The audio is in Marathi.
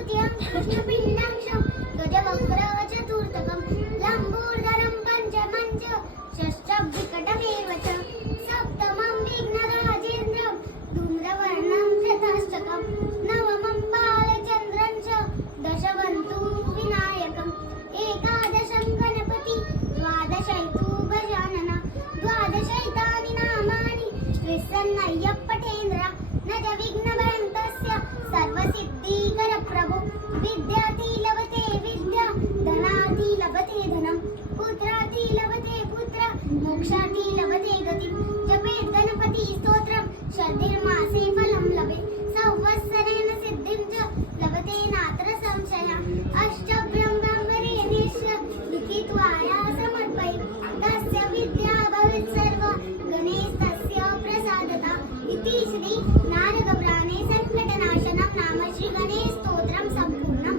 तृतीयं कृष्णपिण्डाक्षं गजवक्त्रवचतुर्थकं लम्बोदरं पञ्चमं च षष्ठं विकटमेव च सप्तमं विघ्नराजेन्द्रं धूम्रवर्णं तथाष्टकं नवमं बालचन्द्रं च दशमं तु विनायकम् एकादशं गणपति द्वादशैतु गजानन द्वादशैतानि नामानि त्रिसन्नय्यप्पटेन्द्र न च विघ्नभयन्तस्य सर्वसिद्धिकर प्रभु विद्यार्थी लभते विद्या धनार्थी लभते धनं पुत्रार्थी लभते पुत्र मोक्षार्थी लभते गतिं जपेत् गणपति स्तोत्रं श्रद्धेर्मासे फलं लभे संवत्सरेण सिद्धिं च लभते नात्र संशयः अष्टभ्यं ब्रह्मरेणेश्वर लिखित्वाया समर्पये तस्य विद्या भवेत् सर्व गणेशस्य प्रसादतः इति श्री नारदपुराणे संकटनाशनं नाम श्री गणेश स्तोत्रं सम्पूर्णम्।